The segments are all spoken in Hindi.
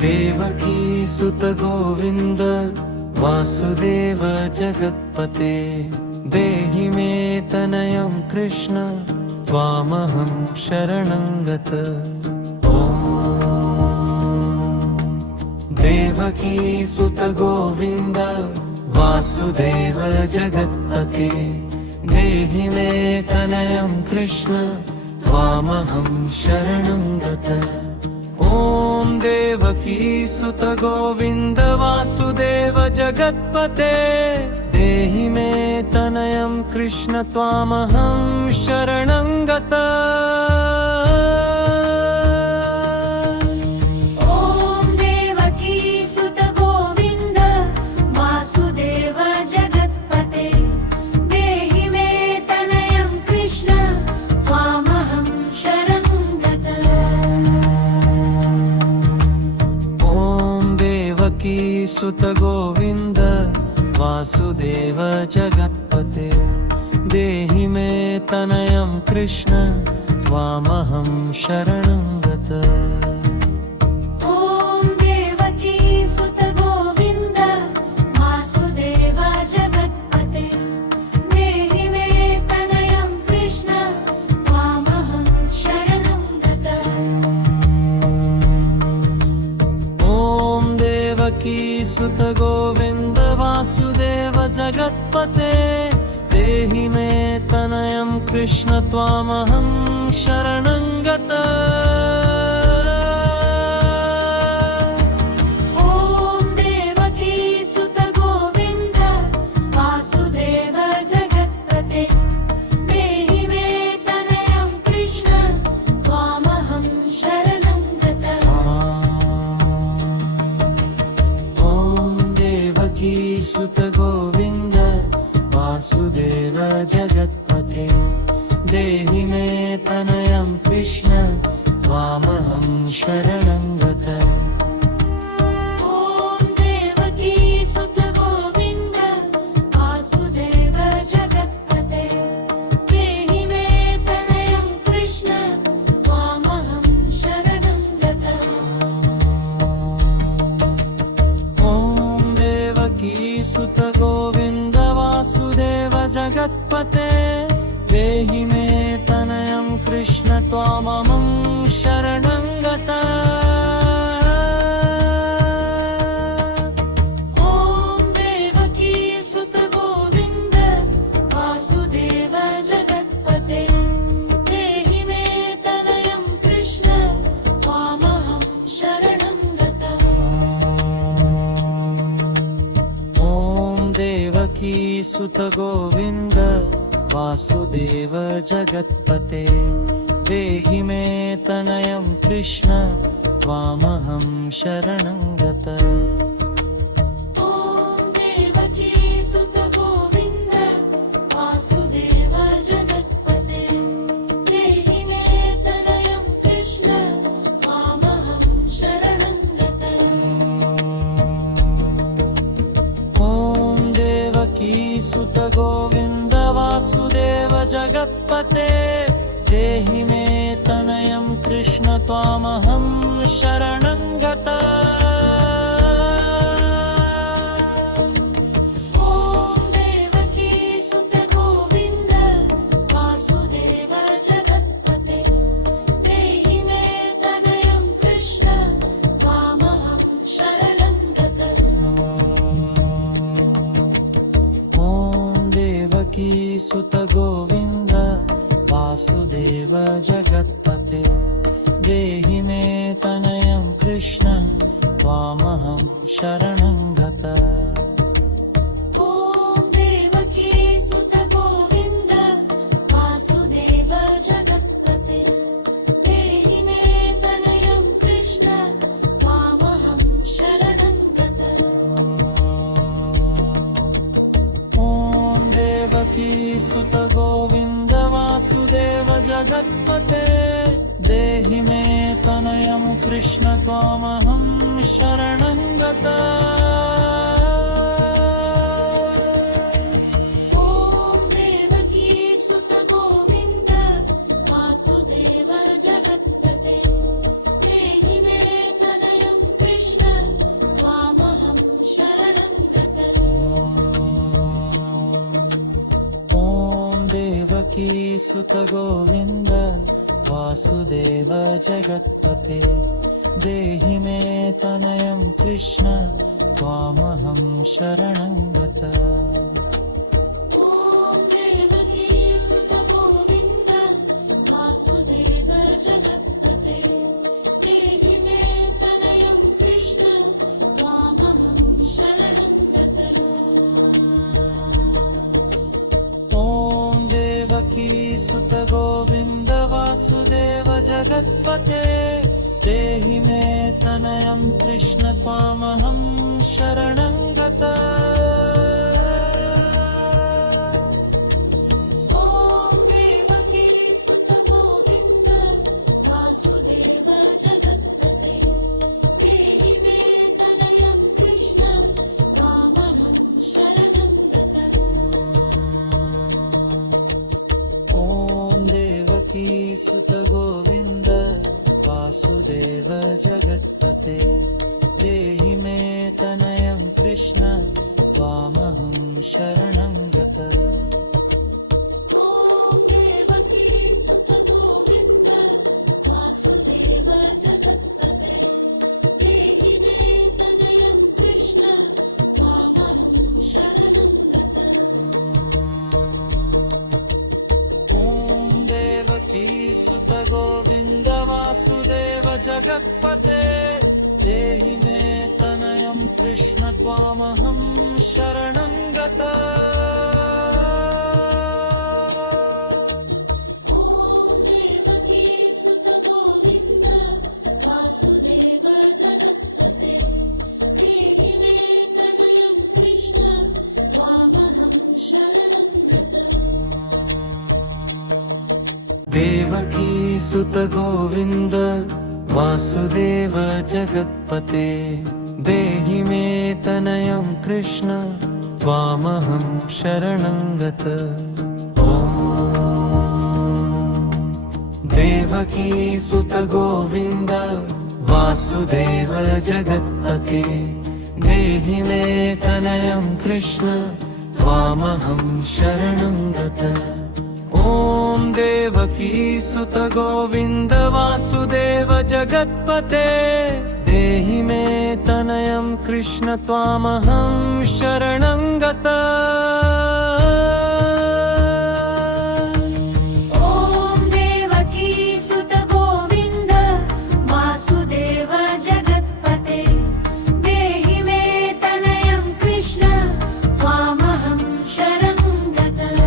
देवकी सुत गोविंद वासुदेव जगत्पते देहि मे तनयं कृष्ण त्वामहं शरणं गत। देवकी सुत गोविंद वासुदेव जगत्पते देहि मे तनयं कृष्ण त्वामहं शरणं गत। ॐ देवकी सुत गोविंद वासुदेव जगत्पते देहि मे तनयं कृष्ण त्वामहं शरणं गत। सुत गोविंद वासुदेव जगत्पते देहि मे तनयं कृष्ण त्वामहं शरणं गत। ॐ देवकी सुत गोविंद वासुदेव जगत्पते देहि मे तनयं कृष्ण त्वामहं शरणं गत। ॐ देवकी सुत गोविंद वासुदेव जगत्पते देहि मे तनयं कृष्ण त्वामहं शरणं गत। ॐ देवकी सुत गोविंद वासुदेव जगत्पते देहि मे तनयं कृष्ण त्वामहं शरणं गत। सुत गोविंद वासुदेव जगत्पते देहि मे तनयं कृष्ण त्वामहं शरणं गत। ॐ देवकी सुत गोविंद वासुदेव जगत्पते देहि मे तनयं कृष्ण त्वामहं शरणं गत। सुत गोविंद वासुदेव जगत्पते देहि मे तनयं कृष्ण त्वामहं शरणं गत। ॐ देवकी सुत गोविंद वासुदेव जगत्पते देहि मे तनयं कृष्ण त्वामहं शरणं गत। देवकी सुत गोविंद वासुदेव जगत्पते देहि मे तनयं कृष्ण त्वामहं शरणं गत। ॐ देवकी सुत गोविंद वासुदेव जगत्पते देहि मे तनयं कृष्ण त्वामहं शरणं गत। सुत गोविंद वासुदेव जगत्पते देहि मे तनयं कृष्ण त्वामहं शरणं गत। ॐ देवकी सुत गोविंद वासुदेव जगत्पते देहि मे तनयं कृष्ण त्वामहं शरणं गत। देवकी सुत गोविंद वासुदेव जगत्पते देहि मे तनयं कृष्ण त्वामहं शरणं गत। ॐ देवकी सुत गोविंद वासुदेव जगत्पते देहि मे तनयं कृष्ण त्वामहं शरणं गत। देवकी सुत गोविंद वासुदेव जगत्पते देहि मे तनयं कृष्ण त्वामहं शरणं गत। ॐ देवकी सुत गोविंद वासुदेव जगत्पते देवकी सुत गोविन्द वासुदेव जगत्पते देहि मे तनयं कृष्ण त्वामहं शरणं गता। ॐ देवकी सुत गोविन्द वासुदेव जगत्पते देहि मे तनयं कृष्ण त्वामहं शरणं गतः। ॐ देवकी सुत गोविन्द वासुदेव जगत्पते देहि मे तनयं कृष्ण त्वामहं शरणं गता। ॐ देवकी सुत गोविन्द वासुदेव जगत्पते देहि मे तनयं कृष्ण त्वामहं शरणं गतः। ॐ देवकी सुत गोविन्द वासुदेव जगत्पते देहि मे तनयं कृष्ण त्वामहं शरणं गता। ॐ देवकी सुत गोविन्द वासुदेव जगत्पते देहि मे तनयं कृष्ण त्वामहं शरणं गतः। ॐ देवकी सुत गोविन्द वासुदेव जगत्पते देहि मे तनयं कृष्ण त्वामहं शरणं गता। ॐ देवकी सुत गोविन्द वासुदेव जगत्पते देहि मे तनयं कृष्ण त्वामहं शरणं गतः। देवकी सुत गोविन्द वासुदेव जगत्पते देहि मे तनयं कृष्ण त्वामहं शरणं गता। ॐ देवकी सुत गोविन्द वासुदेव जगत्पते देहि मे तनयं कृष्ण त्वामहं शरणं गता। ॐ देवकी सुत गोविन्द वासुदेव जगत्पते देहि मे तनयं कृष्ण त्वामहं शरणं गता। ॐ देवकी सुत गोविन्द वासुदेव जगत्पते देहि मे तनयं कृष्ण त्वामहं शरणं गतः।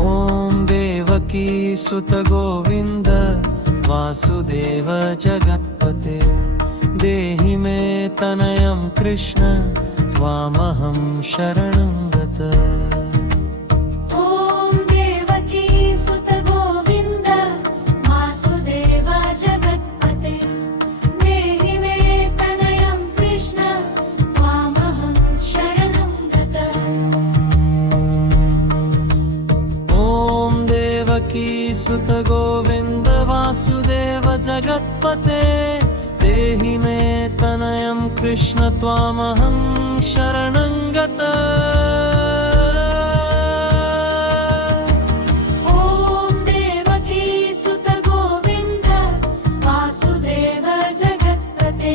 ॐ देवकी सुत गोविन्द वासुदेव जगत्पते देहि मे तनयं कृष्ण त्वामहं शरणं गता। ॐ देवकी सुत गोविन्द वासुदेव जगत्पते देहि मे तनयं कृष्ण त्वामहं शरणं गतः। ॐ देवकी सुत गोविन्द वासुदेव जगत्पते देहि मे तनयं कृष्ण त्वामहं शरणं गता। ॐ देवकी सुत गोविन्द वासुदेव जगत्पते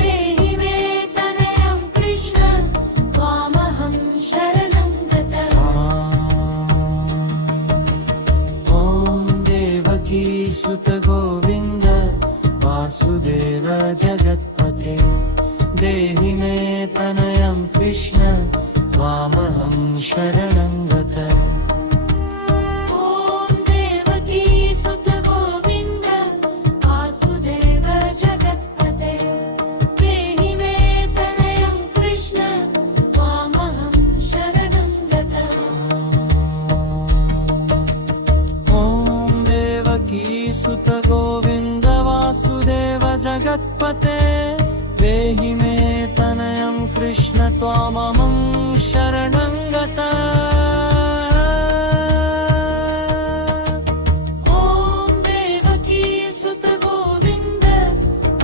देहि मे तनयं कृष्ण त्वामहं शरणं गतः। ॐ देवकी सुत गोविन्द वासुदेव जगत्पते देहि मे तनयं कृष्ण त्वामहं शरणं गता। ॐ देवकी सुत गोविन्द वासुदेव जगत्पते देहि मे तनयं कृष्ण त्वामहं शरणं गतः। ॐ देवकी सुत गोविन्द वासुदेव जगत्पते देहि मे तनयं कृष्ण त्वामहं शरणं गता। ॐ देवकी सुत गोविन्द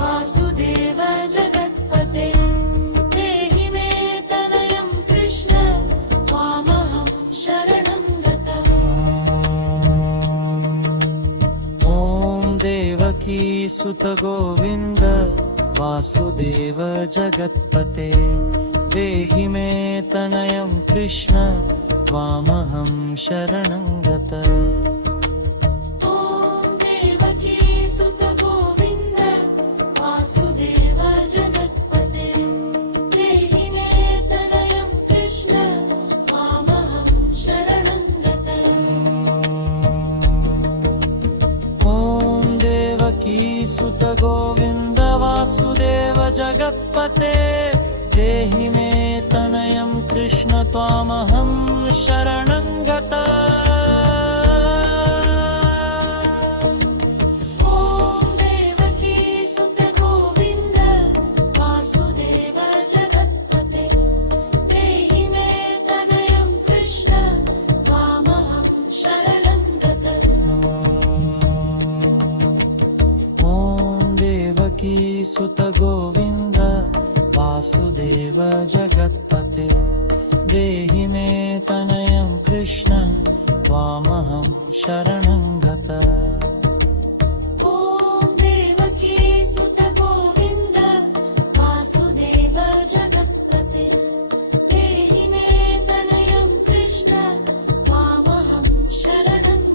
वासुदेव जगत्पते देहि मे तनयं कृष्ण त्वामहं देवकी सुत गोविन्द वासुदेव जगत्पते देहि मे तनयं कृष्ण त्वामहं शरणं गत। ॐ देवकी सुत गोविन्द वासुदेव जगत्पते देहि मे तनयं कृष्ण त्वामहं शरणं गत। ॐ देवकी सुत गोविन्द वासुदेव जगत्पते देहि मे तनयं कृष्ण त्वामहं शरणं गत। ॐ देवकी सुत गोविन्द वासुदेव जगत्पते देहि मे तनयं कृष्ण त्वामहं शरणं गत। ॐ देवकी सुत गोविन्द वासुदेव जगत्पते देहि मे तनयं कृष्ण त्वामहं शरणं गत। ॐ देवकी सुत गोविन्द वासुदेव जगत्पते देहि मे तनयं कृष्ण त्वामहं शरणं गत। ॐ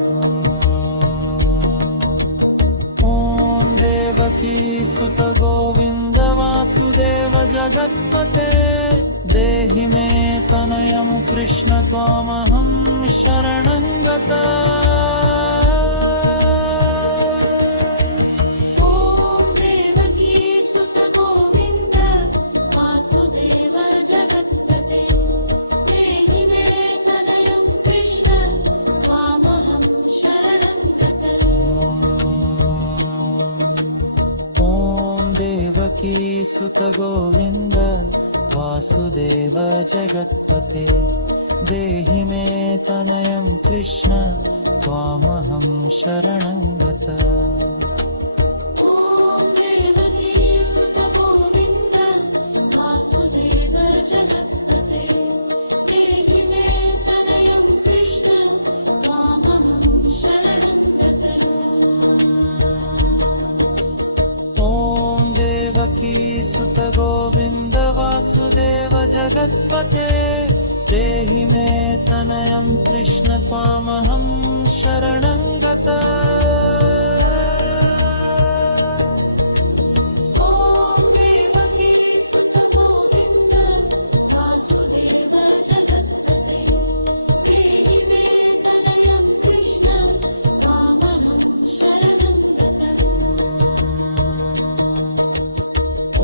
देवकी सुत गोविन्द वासुदेव जगत्पते देहि मे तनयं कृष्ण त्वामहं शरणं गत। ॐ देवकी सुत गोविन्द वासुदेव जगत्पते देहि मे तनयं कृष्ण त्वामहं शरणं गत। ॐ देवकी सुत गोविन्द वासुदेव जगत्पते देहि मे तनयं कृष्ण त्वामहं शरणं गत। ॐ देवकी सुत गोविन्द वासुदेव जगत्पते देहि मे तनयं कृष्ण त्वामहं शरणं गत। ॐ देवकी सुत गोविन्द वासुदेव जगत्पते देहि मे तनयं कृष्ण त्वामहं शरणं गत। ॐ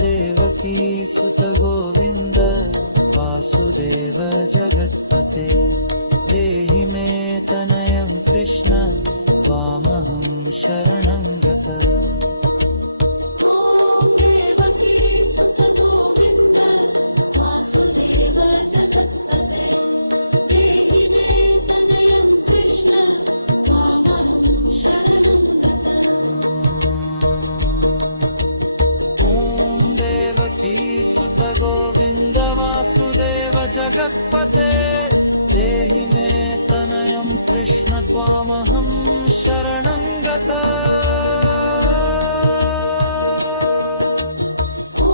देवकी सुत गोविन्द वासुदेव जगत्पते देहि मे तनयं कृष्ण त्वामहं शरणं गत। ॐ देवकी सुत गोविन्द वासुदेव जगत्पते देहि मे तनयं कृष्ण त्वामहं शरणं गत। ॐ देवकी सुत गोविन्द वासुदेव जगत्पते देहि मे तनयं कृष्ण त्वामहं शरणं गत। ॐ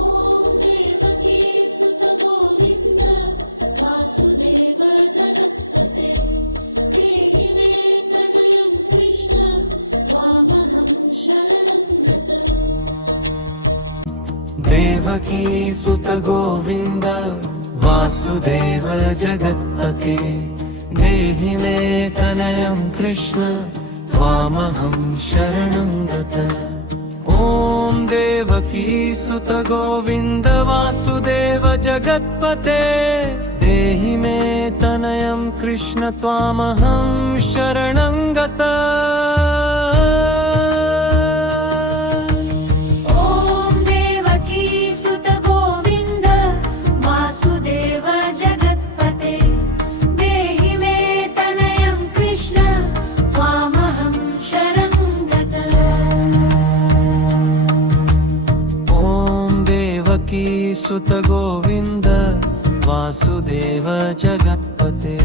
देवकी सुत गोविन्द वासुदेव जगत्पते देहि मे तनयं कृष्ण त्वामहं शरणं गत। ॐ देवकी सुत गोविन्द वासुदेव जगत्पते देहि मे तनयं कृष्ण त्वामहं शरणं गत। देवकी सुत गोविन्द वासुदेव जगत्पते देहि मे तनयं कृष्ण त्वामहं शरणं गत। ॐ देवकी सुत गोविन्द वासुदेव जगत्पते देहि मे तनयं कृष्ण त्वामहं शरणं गत। सुत गोविन्द वासुदेव जगत्पते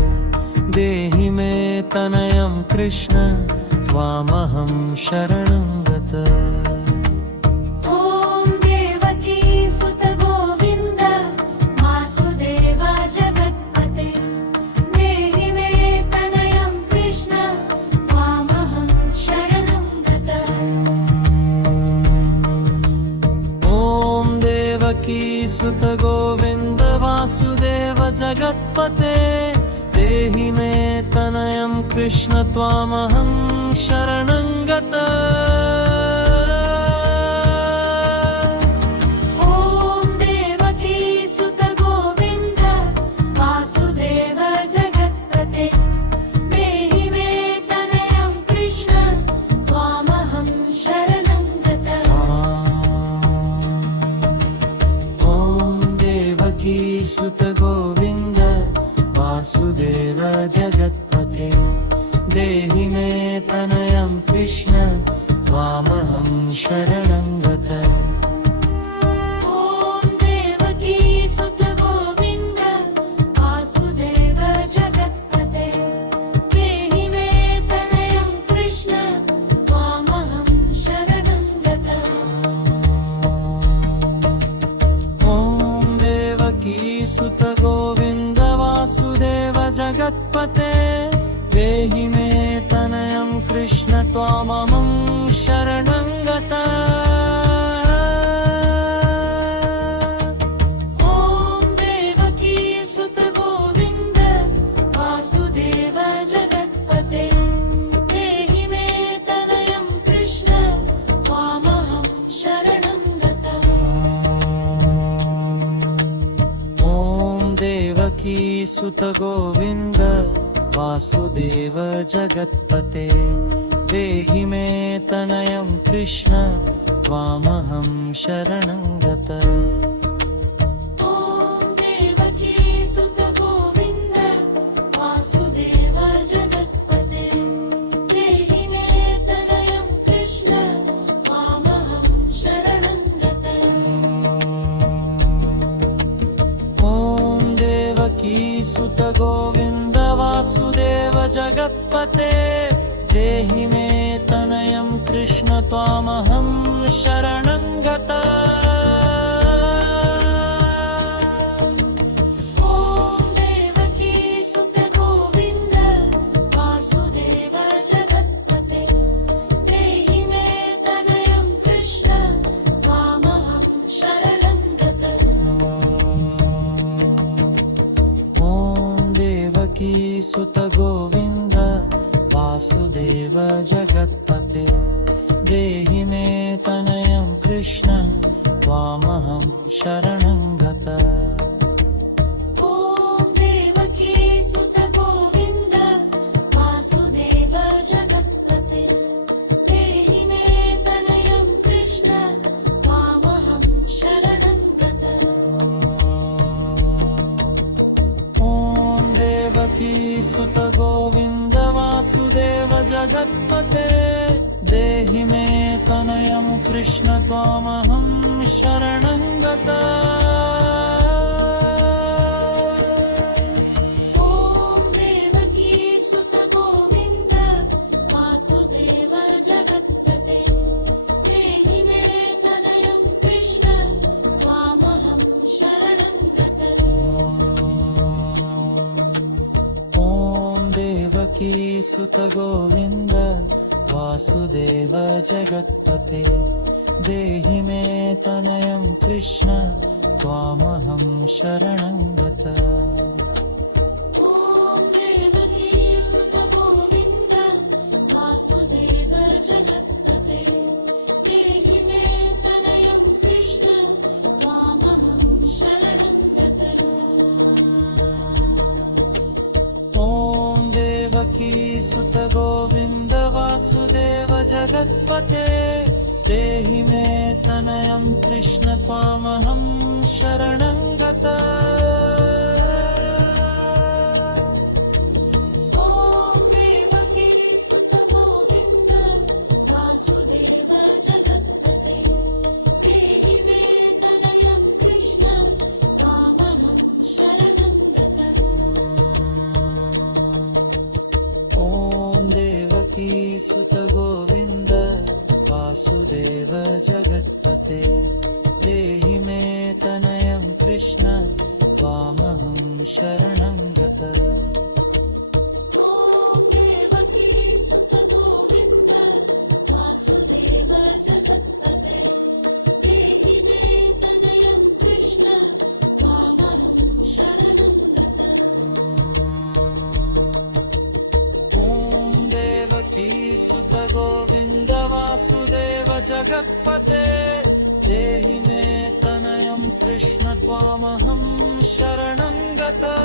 देहि मे तनयं कृष्ण त्वामहं शरणं गत। ॐ देवकी सुत गोविन्द वासुदेव जगत्पते देहि मे तनयं कृष्ण त्वामहं शरणं गत। ॐ देवकी सुत गोविन्द वासुदेव जगत्पते देहि मे तनयं कृष्ण त्वामहं शरणं गत। ॐ देवकी सुत गोविन्द वासुदेव जगत्पते देहि मे तनयं कृष्ण त्वामहं शरणं गत। ॐ देवकी सुत गोविन्द वासुदेव जगत्पते देहि मे तनयं कृष्ण त्वामहं शरणं गत। ॐ देवकी सुत गोविन्द वासुदेव जगत्पते देहि मे तनयं कृष्ण त्वामहं शरणं गत। ॐ देवकी सुत गोविन्द वासुदेव जगत्पते देहि मे तनयं कृष्ण त्वामहं शरणं गत। ॐ देवकी सुत गोविन्द वासुदेव जगत्पते देहि मे तनयं कृष्ण त्वामहं शरणं गत। ॐ देवकी सुत गोविन्द वासुदेव जगत्पते देहि मे तनयं कृष्ण त्वामहं शरणं गत। ॐ देवकी सुत गोविन्द वासुदेव जगत्पते देहि मे तनयं कृष्ण त्वामहं शरणं गत। ॐ देवकी सुत गोविन्द वासुदेव जगत्पते देहि मे तनयं कृष्ण त्वामहं शरणं गत। ॐ देवकी सुत गोविन्द वासुदेव जगत्पते देहि मे तनयं कृष्ण त्वामहं शरणं गत। ॐ देवकी सुत गोविन्द वासुदेव जगत्पते देहि मे तनयं कृष्ण त्वामहं शरणं गत। ॐ देवकी सुत गोविन्द वासुदेव जगत्पते देहि मे तनयं कृष्ण त्वामहं शरणं गत। ॐ देवकी सुत गोविन्द वासुदेव जगत्पते देहि मे तनयं कृष्ण त्वामहं शरणं गत। ॐ देवकी सुत गोविन्द वासुदेव जगत्पते देहि मे तनयं कृष्ण त्वामहं शरणं गत। ॐ देवकी सुत गोविन्द वासुदेव जगत्पते देहि मे तनयं कृष्ण त्वामहं शरणं गत। ॐ देवकी सुत गोविन्द वासुदेव जगत्पते देहि मे तनयं कृष्ण त्वामहं शरणं गत। ॐ देवकी सुत गोविन्द वासुदेव जगत्पते देहि मे तनयं कृष्ण त्वामहं शरणं गत। ॐ देवकी सुत गोविन्द वासुदेव जगत्पते देहि मे तनयं कृष्ण त्वामहं शरणं गत। देवकी सुत गोविन्द वासुदेव जगत्पते देहि मे तनयं कृष्ण त्वामहं शरणं गतः ॐ देवकी सुत गोविन्द वासुदेव जगत्पते देहि मे तनयं कृष्ण त्वामहं शरणं गतः ॐ देवकी सुत गोविन्द वासुदेव जगत्पते देहि मे तनयं कृष्ण त्वामहं शरणं गतः